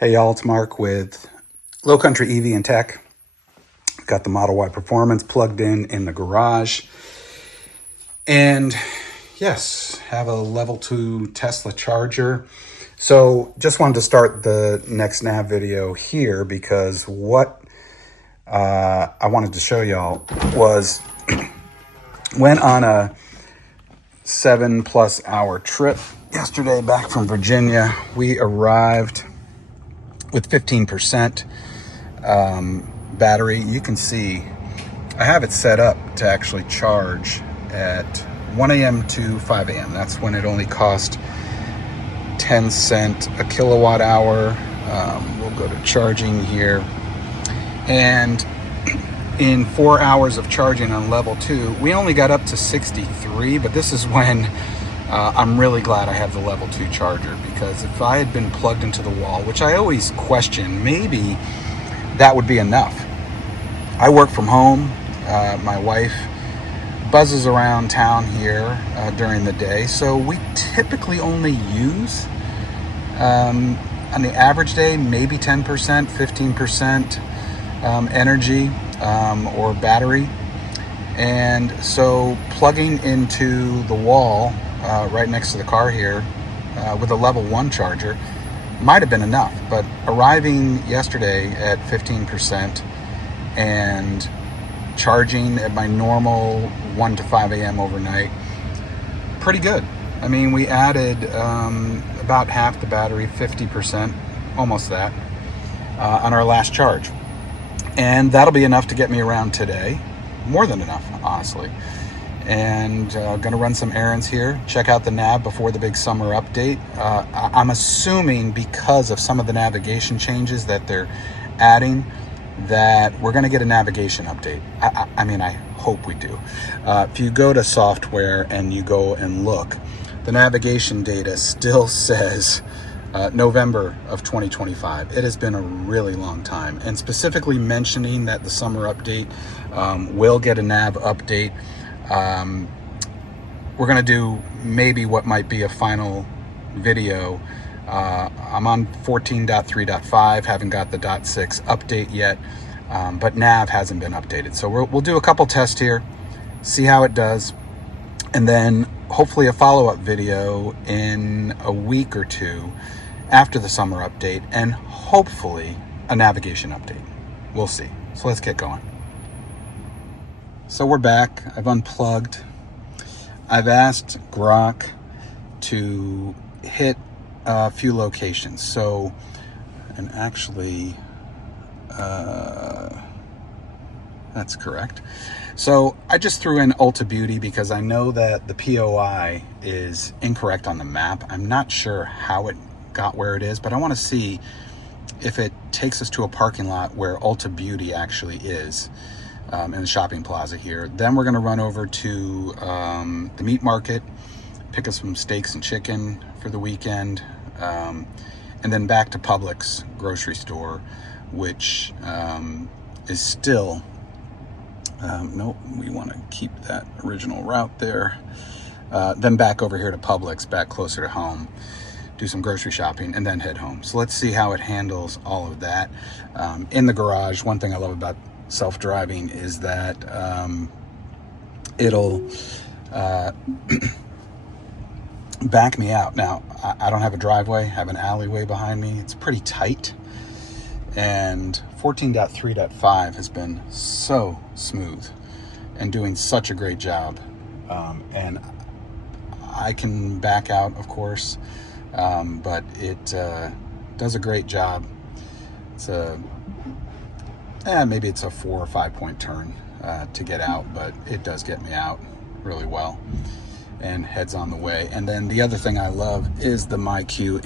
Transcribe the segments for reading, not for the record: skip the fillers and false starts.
Hey y'all, it's Mark with Low Country EV and Tech. Got the Model Y Performance plugged in the garage. And yes, have a level 2 Tesla charger. So just wanted to start the next nav video here because what I wanted to show y'all was went on a 7+ hour trip yesterday back from Virginia. We arrived with 15% battery. You can see I have it set up to actually charge at 1 a.m. to 5 a.m. That's when it only cost 10 cents a kilowatt hour. We'll go to charging here. And in 4 hours of charging on level 2, we only got up to 63, but this is when I'm really glad I have the level 2 charger, because if I had been plugged into the wall, which I always question, maybe that would be enough. I work from home. My wife buzzes around town here during the day, so we typically only use, on the average day, maybe 10%, 15% energy or battery. And so plugging into the wall right next to the car here with a level 1 charger might have been enough, but arriving yesterday at 15% and charging at my normal 1 to 5 a.m. overnight, pretty good. I mean, we added about half the battery, 50%, almost that, on our last charge. And that'll be enough to get me around today. More than enough, honestly. And gonna run some errands here, check out the nav before the big summer update. I'm assuming because of some of the navigation changes that they're adding, that we're gonna get a navigation update. I mean, I hope we do. If you go to software and you go and look, the navigation data still says November of 2025. It has been a really long time, and specifically mentioning that the summer update will get a nav update. We're gonna do maybe what might be a final video. I'm on 14.3.5, haven't got the .6 update yet, but nav hasn't been updated. So we'll do a couple tests here, see how it does, and then hopefully a follow-up video in a week or two after the summer update, and hopefully a navigation update. We'll see. So let's get going. So we're back. I've unplugged. I've asked Grok to hit a few locations. So, and actually, that's correct. So I just threw in Ulta Beauty because I know that the POI is incorrect on the map. I'm not sure how it got where it is, but I want to see if it takes us to a parking lot where Ulta Beauty actually is. In the shopping plaza here. Then we're going to run over to the meat market, pick up some steaks and chicken for the weekend, and then back to Publix grocery store, which is still, nope, we want to keep that original route there. Then back over here to Publix, back closer to home, do some grocery shopping, and then head home. So let's see how it handles all of that. In the garage, one thing I love about self-driving is that it'll back me out. Now, I don't have a driveway, I have an alleyway behind me. It's pretty tight, and 14.3.5 has been so smooth and doing such a great job. And I can back out, of course, but it does a great job. It's maybe it's a 4 or 5 point turn to get out, but it does get me out really well, and heads on the way. And then the other thing I love is the MyQ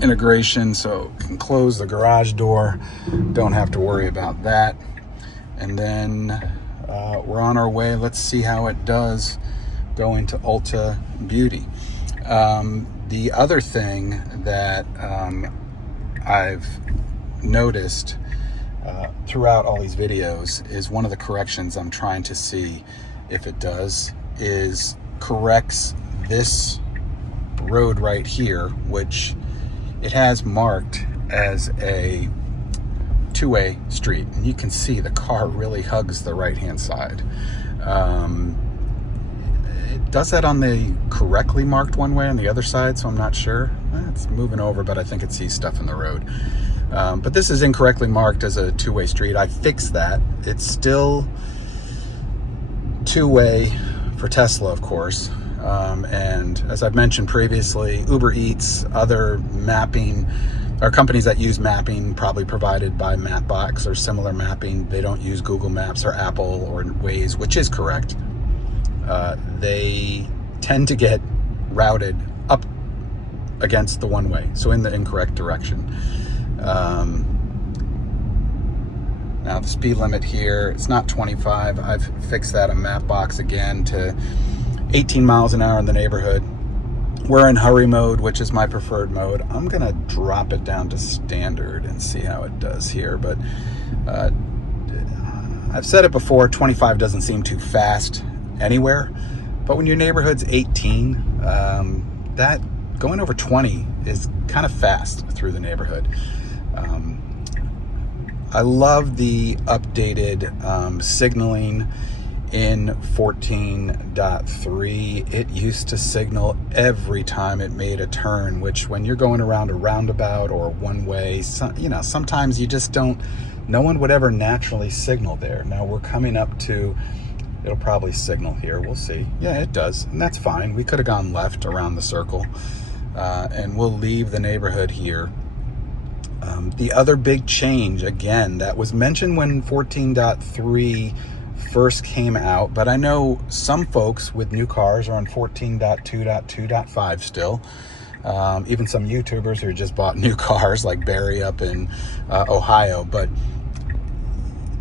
integration, so can close the garage door, don't have to worry about that. And then we're on our way. Let's see how it does going to Ulta Beauty. The other thing that I've noticed throughout all these videos is one of the corrections I'm trying to see if it does is corrects this road right here, which it has marked as a two-way street, and you can see the car really hugs the right-hand side. It does that on the correctly marked one way on the other side, so I'm not sure. It's moving over, but I think it sees stuff in the road. But this is incorrectly marked as a two-way street. I fixed that. It's still two-way for Tesla, of course. And as I've mentioned previously, Uber Eats, other mapping, or companies that use mapping probably provided by Mapbox or similar mapping, they don't use Google Maps or Apple or Waze, which is correct. They tend to get routed up against the one way, so in the incorrect direction. Now the speed limit here, it's not 25. I've fixed that on Mapbox again to 18 miles an hour in the neighborhood. We're in hurry mode, which is my preferred mode. I'm gonna drop it down to standard and see how it does here, but I've said it before, 25 doesn't seem too fast anywhere, but when your neighborhood's 18, that going over 20 is kind of fast through the neighborhood. I love the updated signaling in 14.3. It used to signal every time it made a turn, which when you're going around a roundabout or one way, sometimes you just don't, no one would ever naturally signal there. Now we're coming up to, it'll probably signal here, we'll see. Yeah, it does, and that's fine. We could have gone left around the circle, and we'll leave the neighborhood here. The other big change, again, that was mentioned when 14.3 first came out, but I know some folks with new cars are on 14.2.2.5 still. Even some YouTubers who just bought new cars, like Barry up in Ohio. But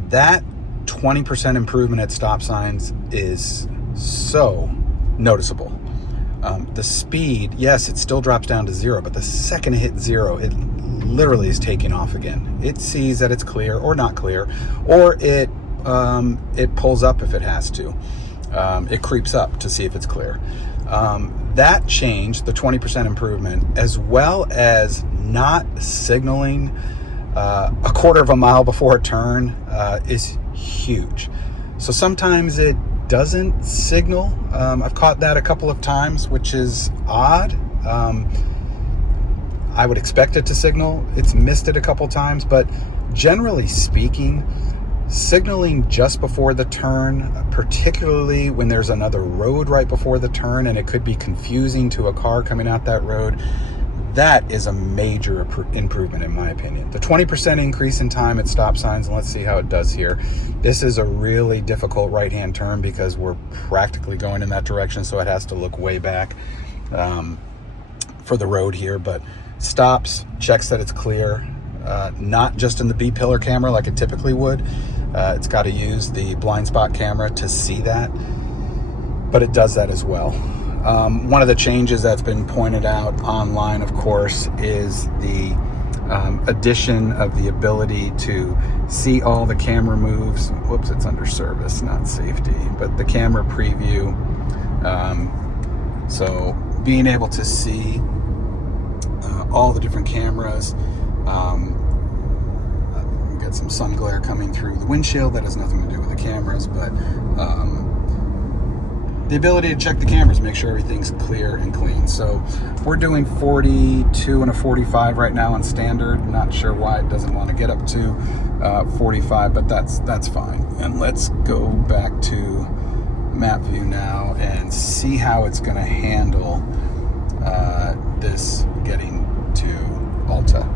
that 20% improvement at stop signs is so noticeable. The speed, yes, it still drops down to 0, but the second it hits 0, it literally is taking off again. It sees that it's clear or not clear, or it pulls up if it has to. It creeps up to see if it's clear. That change, the 20% improvement, as well as not signaling a quarter of a mile before a turn, is huge. So sometimes it doesn't signal. I've caught that a couple of times, which is odd. I would expect it to signal. It's missed it a couple times, but generally speaking, signaling just before the turn, particularly when there's another road right before the turn and it could be confusing to a car coming out that road, that is a major improvement in my opinion. The 20% increase in time at stop signs, and let's see how it does here. This is a really difficult right-hand turn because we're practically going in that direction, so it has to look way back for the road here, but stops, checks that it's clear, not just in the B-pillar camera like it typically would. It's got to use the blind spot camera to see that, but it does that as well. One of the changes that's been pointed out online, of course, is the addition of the ability to see all the camera moves. Whoops, it's under service, not safety, but the camera preview. So being able to see all the different cameras. Got some sun glare coming through the windshield that has nothing to do with the cameras, but the ability to check the cameras, make sure everything's clear and clean. So we're doing 42 and a 45 right now on standard. Not sure why it doesn't want to get up to 45, but that's fine. And let's go back to map view now and see how it's going to handle this getting to Alta.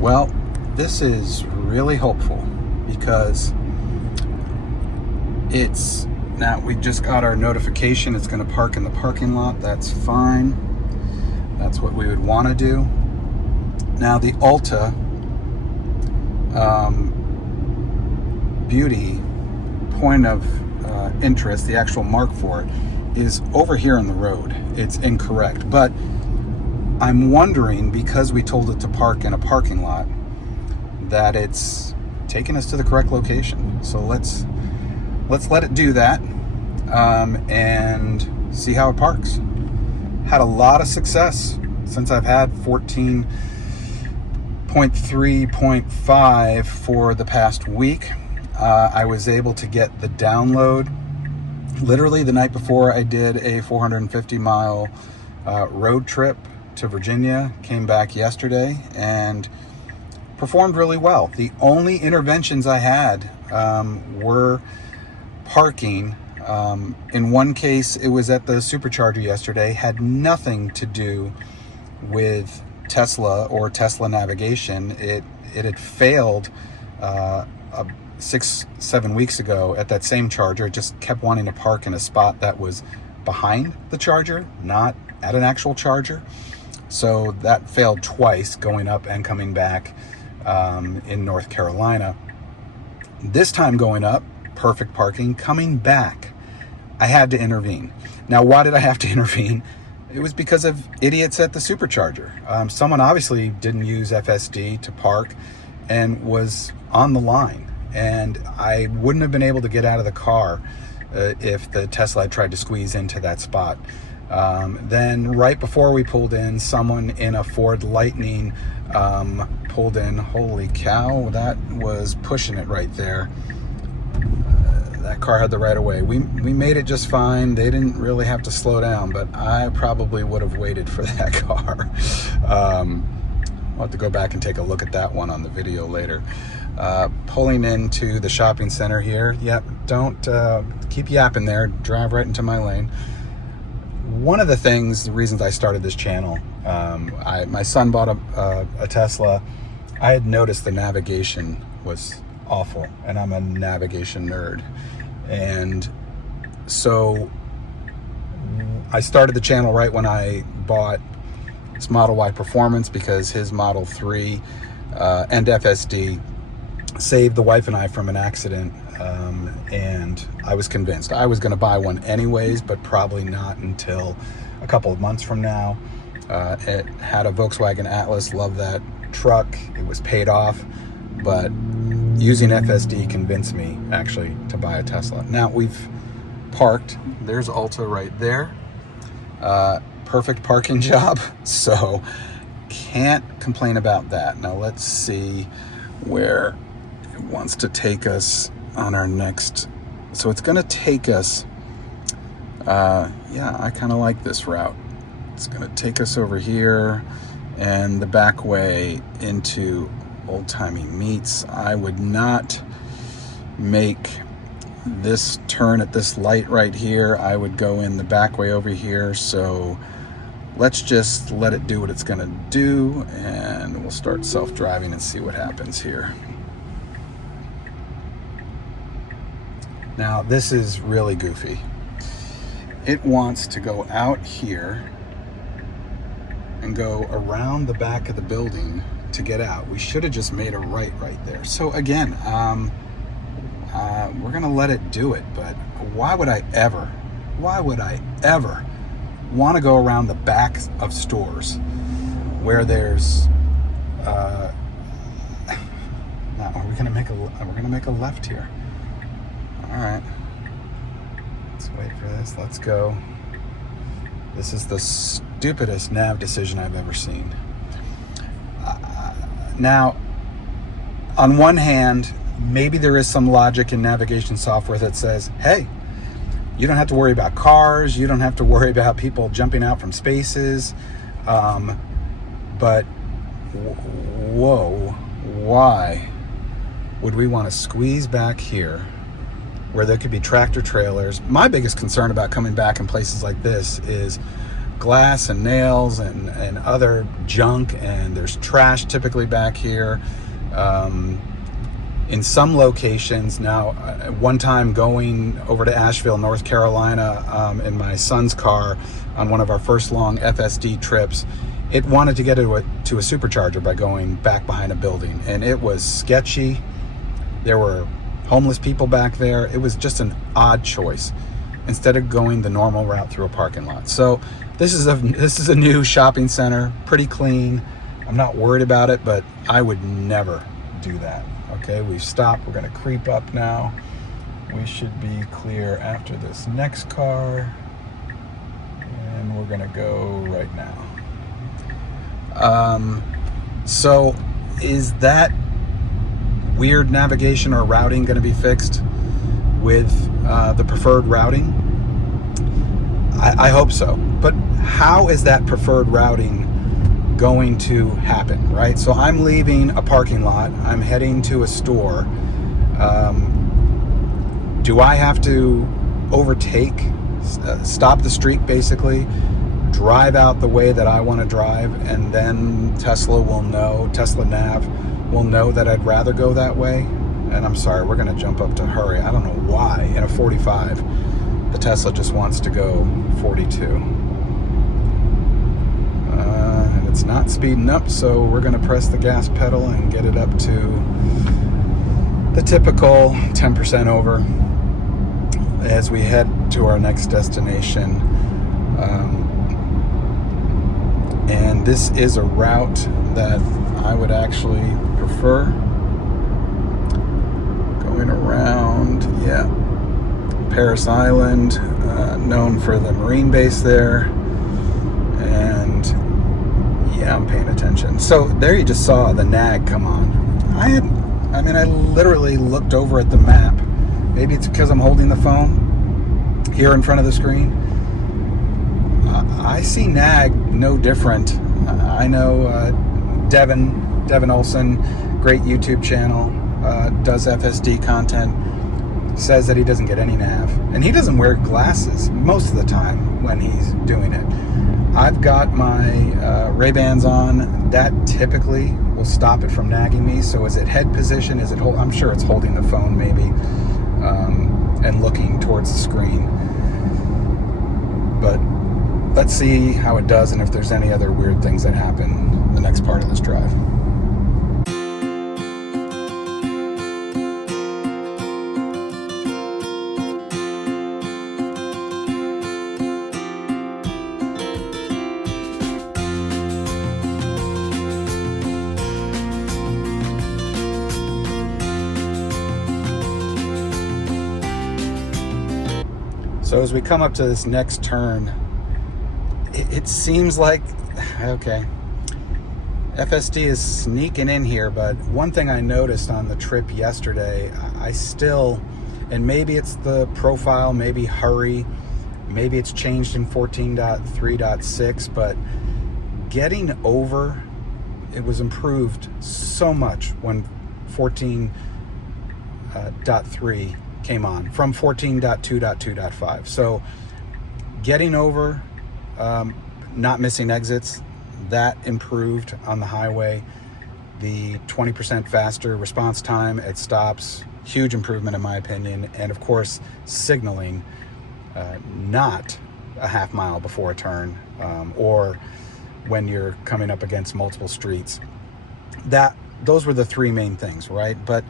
Well, this is really hopeful because it's now we just got our notification it's going to park in the parking lot. That's fine. That's what we would want to do. Now the Alta Beauty point of interest, the actual mark for it, is over here in the road. It's incorrect, but I'm wondering, because we told it to park in a parking lot, that it's taking us to the correct location. So let's let's let it do that and see how it parks. Had a lot of success since I've had 14.3.5 for the past week. I was able to get the download literally the night before I did a 450-mile road trip to Virginia. Came back yesterday and performed really well. The only interventions I had were parking. In one case, it was at the supercharger yesterday, had nothing to do with Tesla or Tesla navigation. It had failed 6-7 weeks ago at that same charger. It just kept wanting to park in a spot that was behind the charger, not at an actual charger. So that failed twice, going up and coming back in North Carolina. This time going up, perfect parking. Coming back, I had to intervene. Now, why did I have to intervene? It was because of idiots at the supercharger. Someone obviously didn't use FSD to park and was on the line. And I wouldn't have been able to get out of the car if the Tesla had tried to squeeze into that spot. Then right before we pulled in, someone in a Ford Lightning pulled in. Holy cow, that was pushing it right there. That car had the right of way. We made it just fine. They didn't really have to slow down, but I probably would have waited for that car. I'll have to go back and take a look at that one on the video later. Pulling into the shopping center here. Yep, don't keep yapping there. Drive right into my lane. One of the reasons I started this channel, my son bought a Tesla. I had noticed the navigation was awful, and I'm a navigation nerd. And so I started the channel right when I bought this Model Y Performance, because his Model 3 and FSD saved the wife and I from an accident, and I was convinced I was going to buy one anyways, but probably not until a couple of months from now. It had a Volkswagen Atlas, love that truck, it was paid off, but using FSD convinced me actually to buy a Tesla. Now we've parked, there's Ulta right there, perfect parking job, so can't complain about that. Now let's see where it wants to take us on our next. So it's going to take us, yeah, I kind of like this route. It's going to take us over here and the back way into Old Timey Meats. I would not make this turn at this light right here. I would go in the back way over here. So let's just let it do what it's going to do, and we'll start self-driving and see what happens here. Now, this is really goofy. It wants to go out here and go around the back of the building to get out. We should have just made a right there. So again, we're going to let it do it, but why would I ever want to go around the back of stores where there's now we're gonna make a left here. All right, let's wait for this. Let's go. This is the stupidest nav decision I've ever seen. Now, on one hand, maybe there is some logic in navigation software that says, hey, you don't have to worry about cars. You don't have to worry about people jumping out from spaces. But whoa, why would we want to squeeze back here where there could be tractor trailers? My biggest concern about coming back in places like this is glass and nails and other junk, and there's trash typically back here. In some locations now, one time going over to Asheville, North Carolina, in my son's car on one of our first long FSD trips, it wanted to get to a supercharger by going back behind a building, and it was sketchy. There were homeless people back there. It was just an odd choice instead of going the normal route through a parking lot. So this is a new shopping center, pretty clean. I'm not worried about it, but I would never do that. Okay, we've stopped. We're going to creep up now. we should be clear after this next car, and we're gonna go right now. So is that weird navigation or routing going to be fixed with the preferred routing? I hope so. But how is that preferred routing going to happen, right? So I'm leaving a parking lot. I'm heading to a store. Do I have to overtake, stop the streak basically, drive out the way that I want to drive, and then Tesla Nav will know that I'd rather go that way? And I'm sorry, we're going to jump up to hurry. I don't know why in a 45 the Tesla just wants to go 42. And it's not speeding up, so we're going to press the gas pedal and get it up to the typical 10% over as we head to our next destination. And this is a route that I would actually prefer. Going around, Paris Island, known for the Marine base there. And I'm paying attention. So there you just saw the nag come on. I literally looked over at the map. Maybe it's because I'm holding the phone here in front of the screen. I see nag no different. I know Devin Olson, great YouTube channel, does FSD content, says that he doesn't get any nav. And he doesn't wear glasses most of the time when he's doing it. I've got my Ray-Bans on. That typically will stop it from nagging me. So is it head position? Is it I'm sure it's holding the phone maybe and looking towards the screen. But let's see how it does and if there's any other weird things that happen the next part of this drive. So as we come up to this next turn, it seems like, okay, FSD is sneaking in here, but one thing I noticed on the trip yesterday, I still, and maybe it's the profile, maybe hurry, maybe it's changed in 14.3.6, but getting over, it was improved so much when 14.3 came on from 14.2.2.5. So getting over, not missing exits, that improved on the highway. The 20% faster response time at stops, huge improvement in my opinion. And of course, signaling not a half mile before a turn or when you're coming up against multiple streets. Those were the three main things, right? But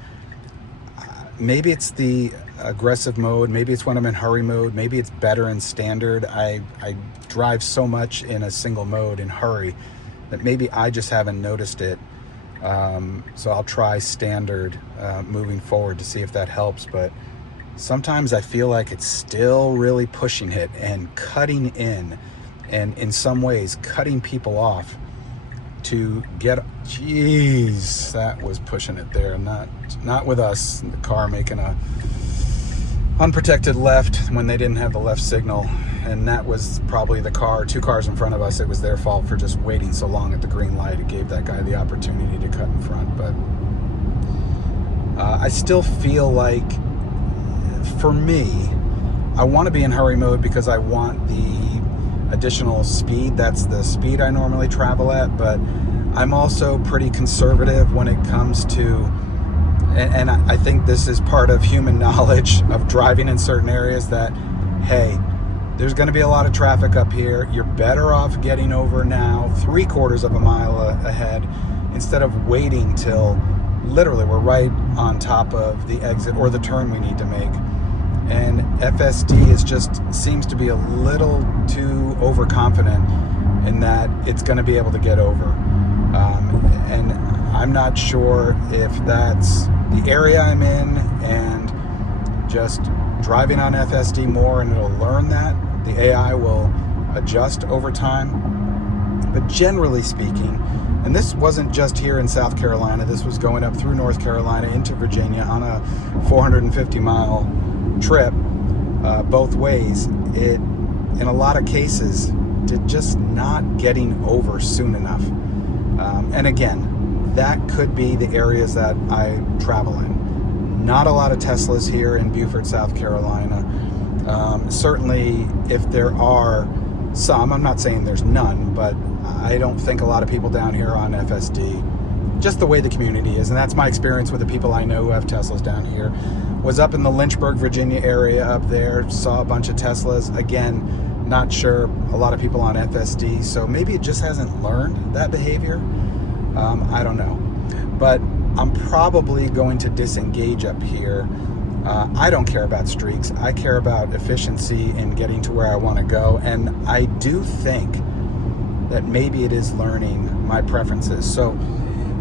maybe it's the aggressive mode, maybe it's when I'm in hurry mode, maybe it's better in standard. I drive so much in a single mode in hurry that maybe I just haven't noticed it. So I'll try standard moving forward to see if that helps. But sometimes I feel like it's still really pushing it and cutting in, and in some ways cutting people off to get. Jeez, that was pushing it there. Not with us. The car making a unprotected left when they didn't have the left signal, and that was probably the two cars in front of us. It was their fault for just waiting so long at the green light. It gave that guy the opportunity to cut in front. But I still feel like, for me, I want to be in hurry mode because I want the additional speed. That's the speed I normally travel at, but I'm also pretty conservative when it comes to, and I think this is part of human knowledge of driving in certain areas, that, hey, there's going to be a lot of traffic up here. You're better off getting over now 3/4 of a mile ahead instead of waiting till literally we're right on top of the exit or the turn we need to make. And FSD seems to be a little too overconfident in that it's going to be able to get over. And I'm not sure if that's the area I'm in and just driving on FSD more, and it'll learn that. The AI will adjust over time. But generally speaking, and this wasn't just here in South Carolina, this was going up through North Carolina into Virginia on a 450-mile trip both ways. It, in a lot of cases, did just not getting over soon enough. And again, that could be the areas that I travel in. Not a lot of Teslas here in Beaufort, South Carolina. Certainly, if there are some, I'm not saying there's none, but I don't think a lot of people down here are on FSD. Just the way the community is, and that's my experience with the people I know who have Teslas down here. Was up in the Lynchburg, Virginia area up there, saw a bunch of Teslas. Again, not sure a lot of people on FSD, so maybe it just hasn't learned that behavior. I don't know. But I'm probably going to disengage up here. I don't care about streaks. I care about efficiency in getting to where I want to go. And I do think that maybe it is learning my preferences. So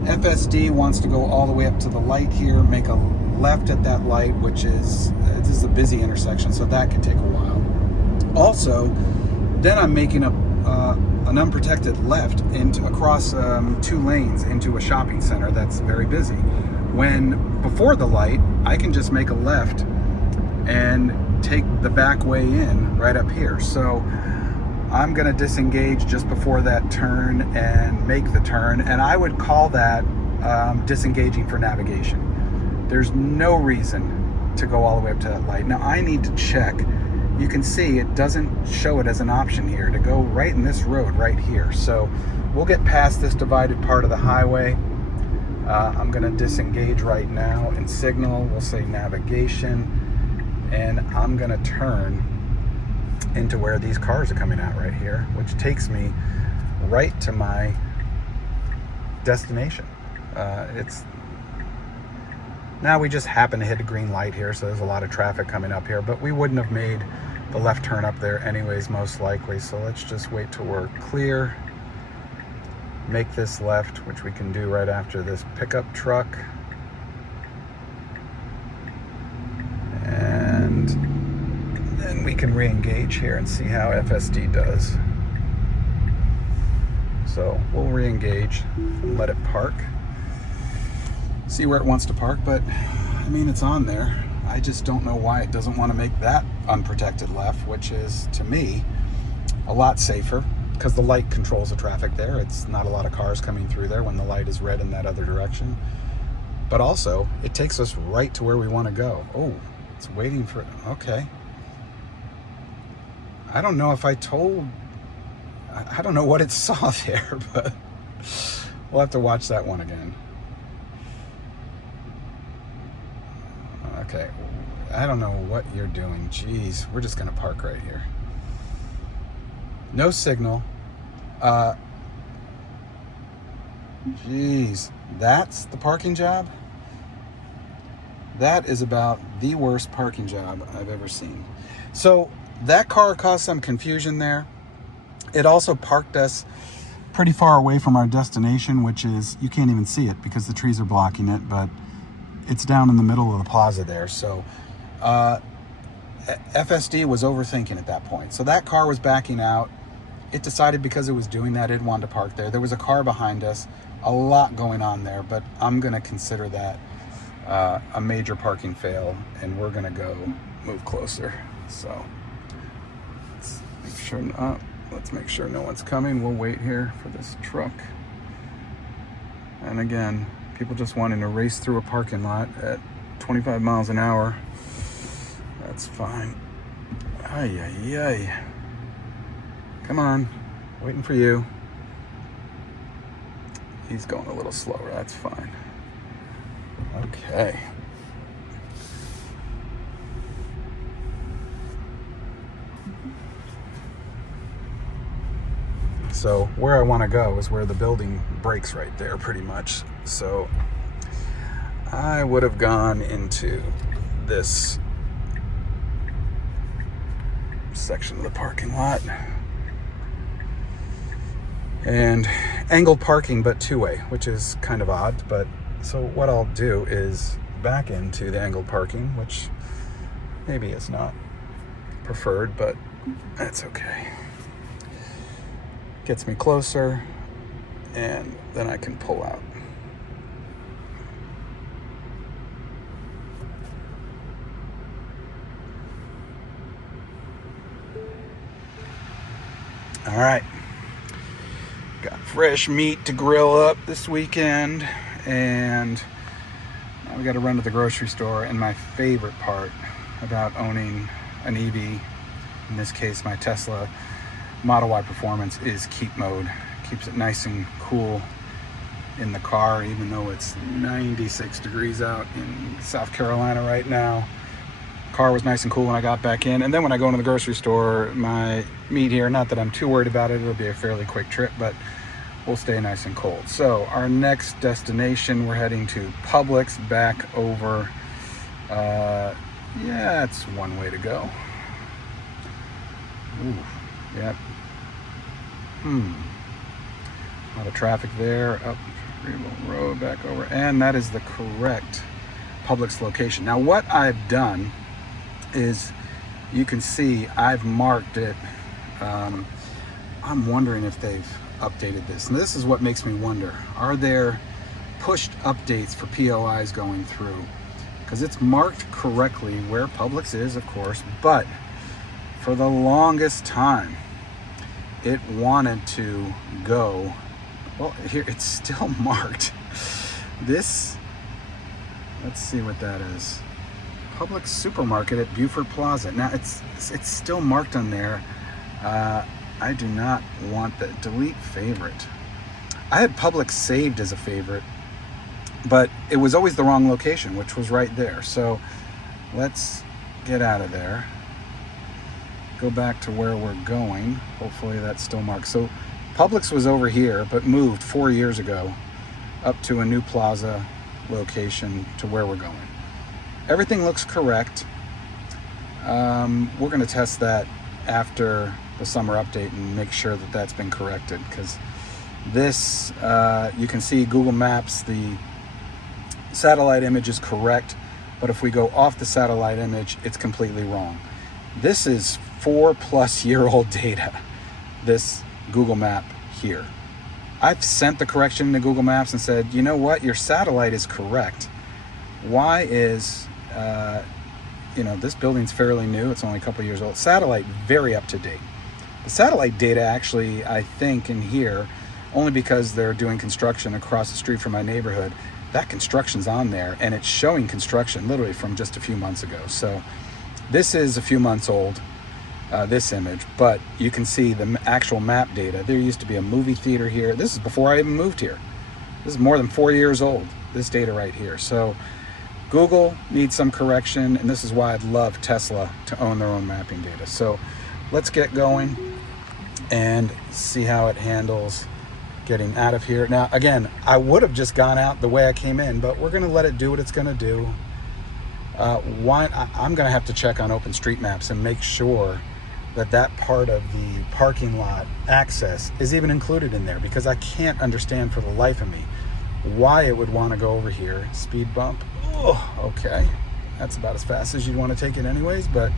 FSD wants to go all the way up to the light here, make a left at that light, which is, this is a busy intersection, so that could take a while. Also, then I'm making an unprotected left into across 2 lanes into a shopping center that's very busy. When before the light, I can just make a left and take the back way in right up here. So I'm going to disengage just before that turn and make the turn, and I would call that disengaging for navigation. There's no reason to go all the way up to that light. Now I need to check. You can see it doesn't show it as an option here to go right in this road right here. So we'll get past this divided part of the highway. I'm going to disengage right now and signal. We'll say navigation, and I'm going to turn into where these cars are coming out right here, which takes me right to my destination. Now we just happen to hit a green light here, so there's a lot of traffic coming up here, but we wouldn't have made the left turn up there anyways, most likely. So let's just wait till we're clear, make this left, which we can do right after this pickup truck. And then we can re-engage here and see how FSD does. So we'll re-engage and let it park. See where it wants to park, but I mean, it's on there. I just don't know why it doesn't want to make that unprotected left, which is, to me, a lot safer because the light controls the traffic there. It's not a lot of cars coming through there when the light is red in that other direction. But also, it takes us right to where we want to go. Oh, it's waiting for, okay. I don't know if I don't know what it saw there, but we'll have to watch that one again. Okay, I don't know what you're doing. Jeez, we're just gonna park right here. No signal. Jeez, that's the parking job? That is about the worst parking job I've ever seen. So that car caused some confusion there. It also parked us pretty far away from our destination, which is, you can't even see it because the trees are blocking it, but it's down in the middle of the plaza there. So FSD was overthinking at that point. So that car was backing out. It decided because it was doing that, it wanted to park there. There was a car behind us, a lot going on there, but I'm gonna consider that a major parking fail, and we're gonna go move closer. So let's make sure no one's coming. We'll wait here for this truck. And again, people just wanting to race through a parking lot at 25 miles an hour. That's fine. Ay, ay, ay. Come on, waiting for you. He's going a little slower, that's fine. Okay. So where I want to go is where the building breaks right there, pretty much. So I would have gone into this section of the parking lot. And angled parking, but two-way, which is kind of odd. But so what I'll do is back into the angled parking, which Maybe it's not preferred, but that's okay. Gets me closer, and then I can pull out. All right. Got fresh meat to grill up this weekend, and now we got to run to the grocery store. And my favorite part about owning an EV, in this case my Tesla Model Y Performance, is keep mode. Keeps it nice and cool in the car, even though it's 96 degrees out in South Carolina right now. Car was nice and cool when I got back in. And then when I go into the grocery store, my meat here, not that I'm too worried about it, it'll be a fairly quick trip, but we'll stay nice and cold. So our next destination, we're heading to Publix, back over, yeah, it's one way to go. Ooh, yep. A lot of traffic there, up Greenville Road, back over, and that is the correct Publix location. Now what I've done is, you can see I've marked it. I'm wondering if they've updated this. And this is what makes me wonder. Are there pushed updates for POIs going through? Because it's marked correctly where Publix is, of course, but for the longest time, it wanted to go, well, here, it's still marked. This, let's see what that is. Publix Supermarket at Buford Plaza. Now it's still marked on there. I do not want that. Delete favorite. I had Publix saved as a favorite, but it was always the wrong location, which was right there. So let's get out of there. Go back to where we're going. Hopefully that's still marked. So Publix was over here, but moved 4 years ago up to a new plaza location to where we're going. Everything looks correct. We're going to test that after the summer update and make sure that that's been corrected, because this, you can see Google Maps, the satellite image is correct, but if we go off the satellite image, it's completely wrong. This is 4+ year old data, this Google Map here. I've sent the correction to Google Maps and said, you know what, your satellite is correct. Why is, this building's fairly new, it's only a couple years old. Satellite, very up to date. The satellite data actually, I think, in here, only because they're doing construction across the street from my neighborhood, that construction's on there, and it's showing construction literally from just a few months ago. So this is a few months old, this image, but you can see the actual map data. There used to be a movie theater here. This is before I even moved here. This is more than 4 years old, this data right here. So Google needs some correction, and this is why I'd love Tesla to own their own mapping data. So let's get going and see how it handles getting out of here. Now, again, I would have just gone out the way I came in, but we're going to let it do what it's going to do. I'm going to have to check on OpenStreetMaps and make sure that that part of the parking lot access is even included in there, because I can't understand for the life of me why it would want to go over here. Speed bump. Oh, okay. That's about as fast as you'd want to take it anyways, but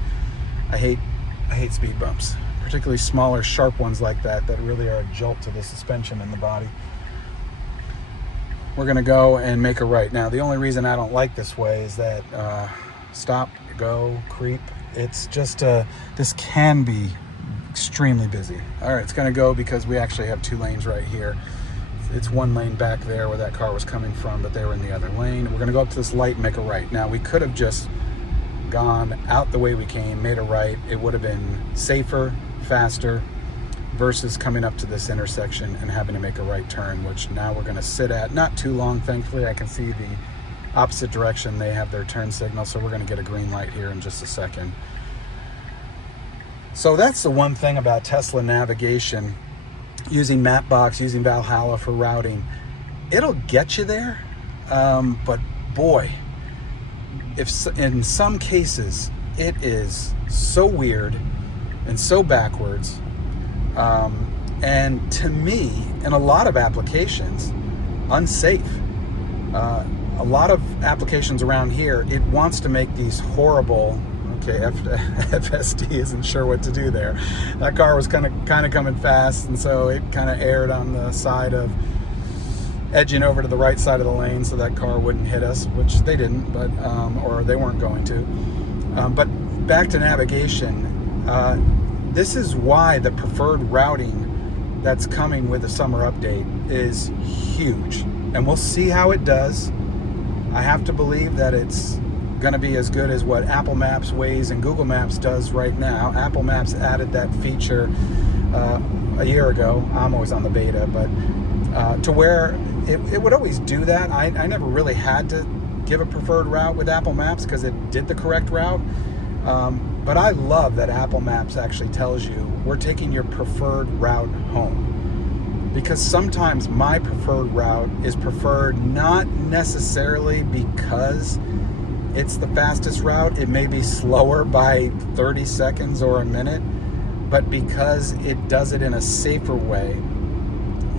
I hate speed bumps, particularly smaller, sharp ones like that really are a jolt to the suspension in the body. We're going to go and make a right. Now, the only reason I don't like this way is that stop, go, creep. It's just, this can be extremely busy. All right, it's going to go because we actually have 2 lanes right here. It's 1 lane back there where that car was coming from, but they were in the other lane. We're going to go up to this light and make a right. Now, we could have just gone out the way we came, made a right. It would have been safer, faster, versus coming up to this intersection and having to make a right turn, which now we're going to sit at. Not too long, thankfully. I can see the opposite direction. They have their turn signal, so we're going to get a green light here in just a second. So that's the one thing about Tesla navigation, using Mapbox, using Valhalla for routing. It'll get you there, but boy, if in some cases it is so weird and so backwards, and to me, in a lot of applications, unsafe. A lot of applications around here, it wants to make these horrible, okay, FSD isn't sure what to do there. That car was kind of coming fast, and so it kind of erred on the side of edging over to the right side of the lane so that car wouldn't hit us, which they didn't, but or they weren't going to. But back to navigation, this is why the preferred routing that's coming with the summer update is huge, and we'll see how it does. I have to believe that it's going to be as good as what Apple Maps, Waze, and Google Maps does right now. Apple Maps added that feature a year ago. I'm always on the beta, but to where it would always do that. I never really had to give a preferred route with Apple Maps because it did the correct route. But I love that Apple Maps actually tells you we're taking your preferred route home. Because sometimes my preferred route is preferred not necessarily because it's the fastest route. It may be slower by 30 seconds or a minute, but because it does it in a safer way.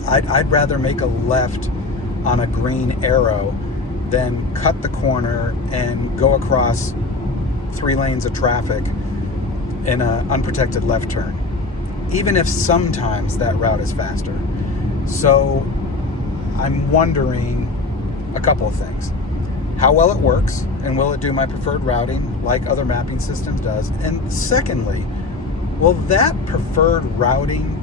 I'd rather make a left on a green arrow than cut the corner and go across 3 lanes of traffic in an unprotected left turn, even if sometimes that route is faster. So I'm wondering a couple of things. How well it works, and will it do my preferred routing like other mapping systems does? And secondly, will that preferred routing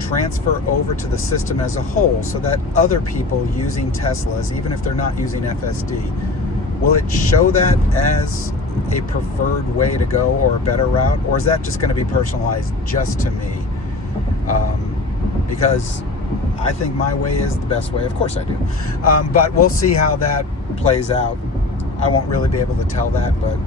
transfer over to the system as a whole so that other people using Teslas, even if they're not using FSD, will it show that as a preferred way to go or a better route? Or is that just going to be personalized just to me? Because I think my way is the best way. Of course I do. But we'll see how that plays out. I won't really be able to tell that, but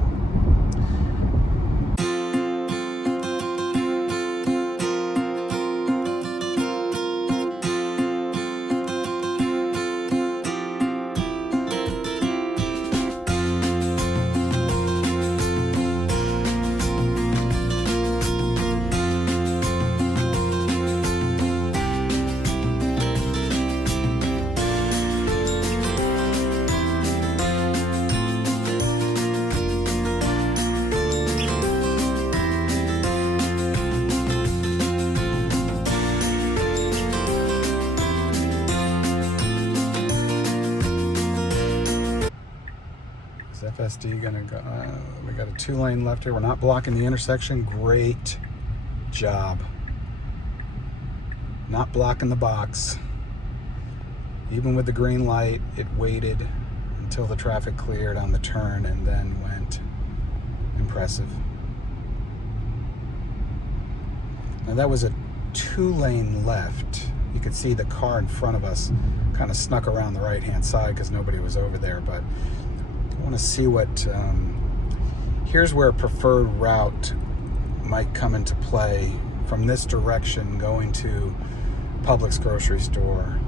is FSD gonna go? We got a 2-lane left here. We're not blocking the intersection. Great job. Not blocking the box. Even with the green light, it waited until the traffic cleared on the turn and then went. Impressive. Now that was a 2-lane left. You could see the car in front of us kind of snuck around the right-hand side because nobody was over there, but I want to see what, here's where a preferred route might come into play from this direction going to Publix grocery store.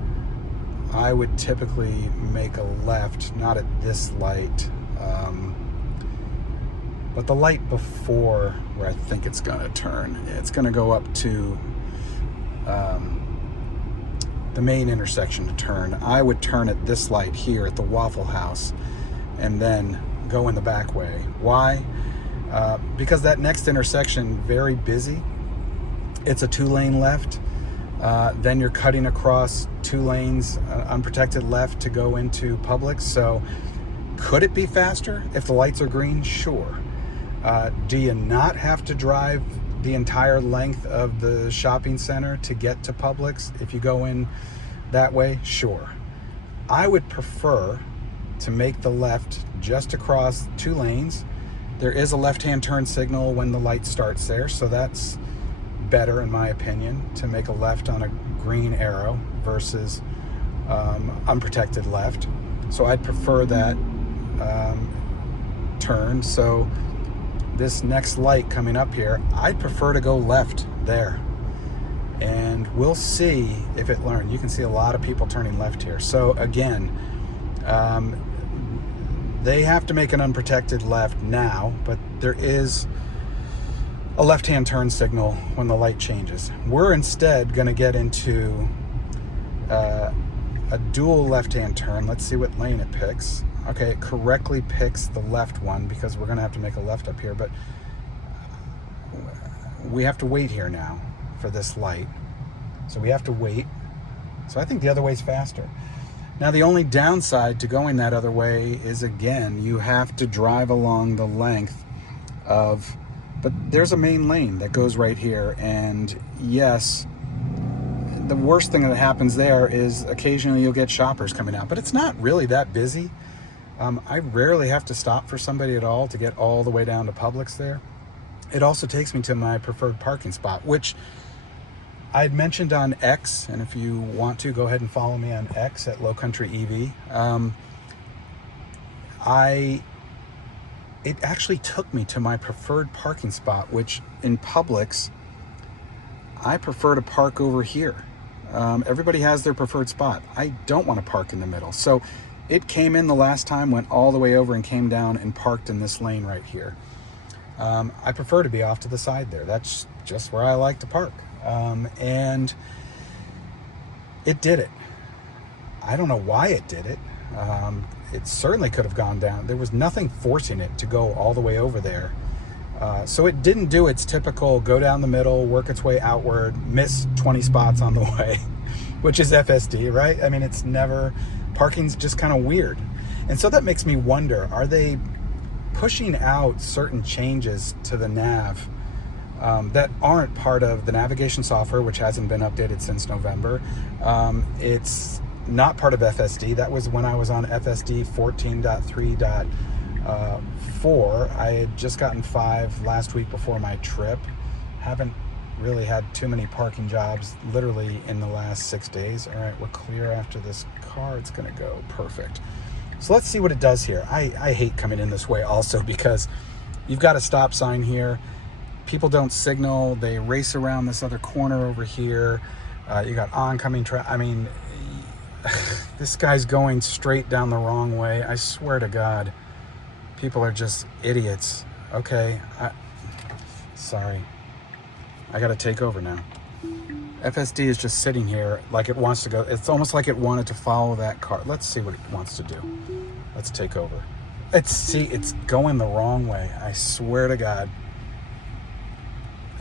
I would typically make a left, not at this light, but the light before where I think it's going to turn. It's going to go up to the main intersection to turn. I would turn at this light here at the Waffle House and then go in the back way. Why? Because that next intersection, very busy. It's a 2-lane left. Then you're cutting across 2 lanes, unprotected left to go into Publix. So could it be faster if the lights are green? Sure. Do you not have to drive the entire length of the shopping center to get to Publix if you go in that way? Sure. I would prefer to make the left just across 2 lanes. There is a left-hand turn signal when the light starts there, so that's better in my opinion, to make a left on a green arrow versus unprotected left. So I'd prefer that turn. So this next light coming up here, I'd prefer to go left there. And we'll see if it learns. You can see a lot of people turning left here. So again, they have to make an unprotected left now, but there is a left-hand turn signal when the light changes. We're instead going to get into a dual left-hand turn. Let's see what lane it picks. Okay, it correctly picks the left one because we're going to have to make a left up here, but we have to wait here now for this light. So we have to wait. So I think the other way's faster. Now, the only downside to going that other way is, again, you have to drive along the length of, but there's a main lane that goes right here. And yes, the worst thing that happens there is occasionally you'll get shoppers coming out, but it's not really that busy. I rarely have to stop for somebody at all to get all the way down to Publix there. It also takes me to my preferred parking spot, which I had mentioned on X, and if you want to, go ahead and follow me on X at Low Country EV. It actually took me to my preferred parking spot, which in Publix, I prefer to park over here. Everybody has their preferred spot. I don't want to park in the middle. So it came in the last time, went all the way over and came down and parked in this lane right here. I prefer to be off to the side there. That's just where I like to park. And it did it. I don't know why it did it. It certainly could have gone down. There was nothing forcing it to go all the way over there. So it didn't do its typical go down the middle, work its way outward, miss 20 spots on the way, which is FSD, right? I mean, it's never, parking's just kind of weird. And so that makes me wonder, are they pushing out certain changes to the nav that aren't part of the navigation software, which hasn't been updated since November? It's not part of FSD. That was when I was on FSD 14.3.4. I had just gotten 5 last week before my trip. Haven't really had too many parking jobs literally in the last 6 days. All right, we're clear after this car. It's going to go perfect. So let's see what it does here. I hate coming in this way also because you've got a stop sign here. People don't signal. They race around this other corner over here. You got oncoming traffic. I mean, this guy's going straight down the wrong way. I swear to God, people are just idiots. Okay, sorry. I gotta take over now. FSD is just sitting here like it wants to go. It's almost like it wanted to follow that car. Let's see what it wants to do. Let's take over. It's going the wrong way. I swear to God.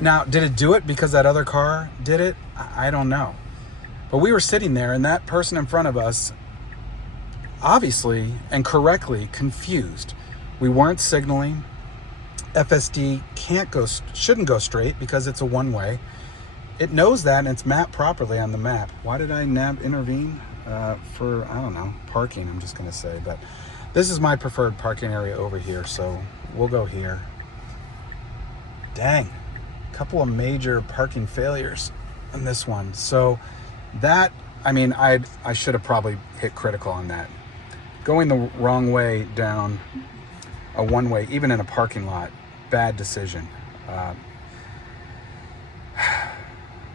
Now, did it do it because that other car did it? I don't know. But we were sitting there, and that person in front of us, obviously and correctly confused. We weren't signaling. FSD shouldn't go straight because it's a one-way. It knows that, and it's mapped properly on the map. Why did I intervene? For, I don't know, parking, I'm just going to say. But this is my preferred parking area over here, so we'll go here. Dang. A couple of major parking failures on this one. So that, I mean, I should have probably hit critical on that. Going the wrong way down a one-way, even in a parking lot, bad decision.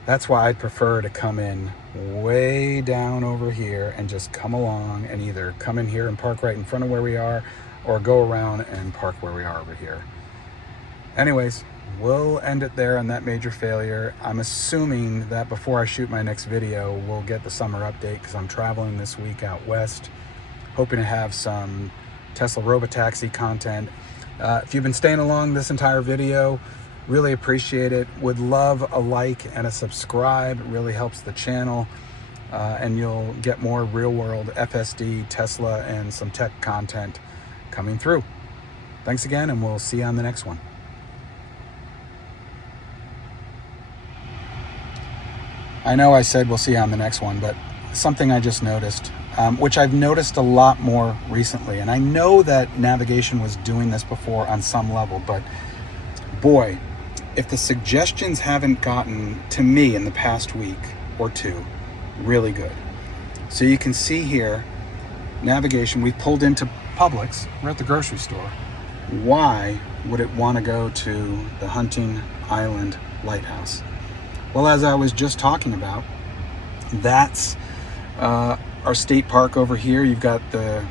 That's why I'd prefer to come in way down over here and just come along and either come in here and park right in front of where we are or go around and park where we are over here. Anyways, we'll end it there on that major failure. I'm assuming that before I shoot my next video, we'll get the summer update because I'm traveling this week out west, hoping to have some Tesla Robotaxi content. If you've been staying along this entire video, really appreciate it. Would love a like and a subscribe. It really helps the channel. And you'll get more real-world FSD, Tesla, and some tech content coming through. Thanks again, and we'll see you on the next one. I know I said we'll see you on the next one, but something I just noticed, which I've noticed a lot more recently, and I know that navigation was doing this before on some level, but boy, if the suggestions haven't gotten to me in the past week or two, really good. So you can see here, navigation, we've pulled into Publix, we're at the grocery store. Why would it want to go to the Hunting Island Lighthouse? Well, as I was just talking about, that's our state park over here. You've got the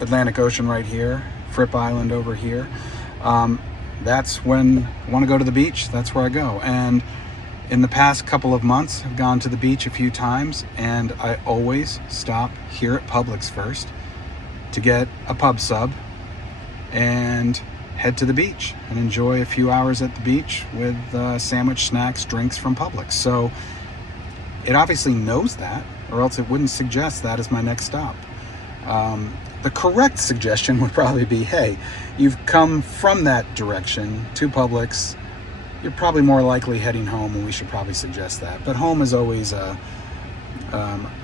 Atlantic Ocean right here, Fripp Island over here. That's when I want to go to the beach. That's where I go. And in the past couple of months, I've gone to the beach a few times, and I always stop here at Publix first to get a pub sub and head to the beach and enjoy a few hours at the beach with sandwich, snacks, drinks from Publix. So it obviously knows that, or else it wouldn't suggest that as my next stop. The correct suggestion would probably be, hey, you've come from that direction to Publix, you're probably more likely heading home, and we should probably suggest that. But home is always a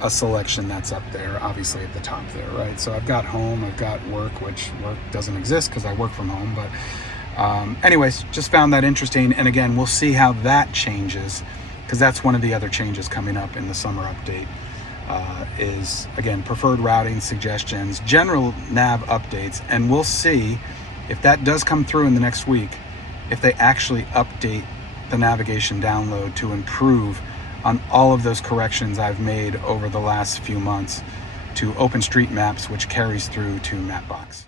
selection that's up there, obviously at the top there, right? So I've got home, I've got work, which work doesn't exist because I work from home. But anyways, just found that interesting. And again, we'll see how that changes, because that's one of the other changes coming up in the summer update. Is again preferred routing suggestions, general nav updates, and we'll see if that does come through in the next week, if they actually update the navigation download to improve on all of those corrections I've made over the last few months to OpenStreetMaps, which carries through to Mapbox.